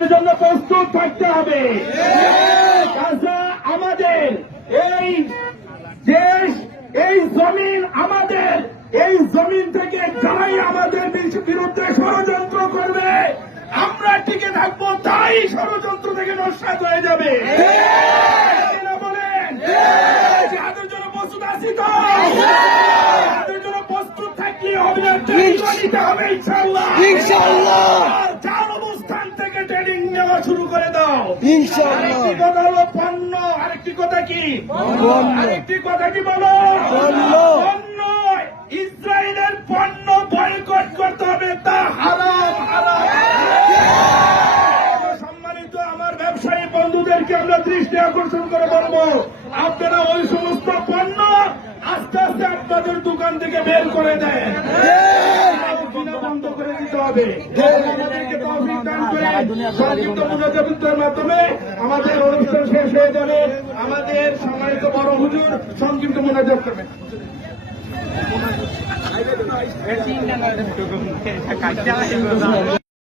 জন্য প্রস্তুত থাকতে হবে। আমাদের এই দেশ, এই জমিন আমাদের, এই জমিন থেকে যারাই আমাদের বিরুদ্ধে ষড়যন্ত্র করবে আমরা টিকে থাকবো, তাই ষড়যন্ত্র থেকে নস্যাৎ হয়ে যাবে। বলেন যাদের জন্য প্রস্তুত আছি, তো যাদের জন্য প্রস্তুত থাকলে হবে, নিতে হবে ইনশাআল্লাহ। যার অবস্থান থেকে ট্রেনিং নেওয়া শুরু করে দাও ইনশাআল্লাহ। আরেকটি কথা হলো পণ্য, আরেকটি কথা কি, আরেকটি কথা কি বলো, পণ্য। ইসরায়েলের পণ্য বয়কট করতে হবে, তা হারাম হারাম। সম্মানিত আমার ব্যবসায়ী বন্ধুদেরকে আমরা দৃষ্টি আকর্ষণ করে বলবো, আপনারা ওই সমস্ত পণ্য আস্তে আস্তে আপনাদের দোকান থেকে বের করে দেন, বন্ধ করে দিতে হবে। আমাদেরকে তৌফিক দান করে সংক্ষিপ্ত মুনাজাতের মাধ্যমে আমাদের অনুষ্ঠান শেষ হয়ে যাবে। আমাদের সম্মানিত বড় হুজুর সংক্ষিপ্ত মুনাজাত করবেন।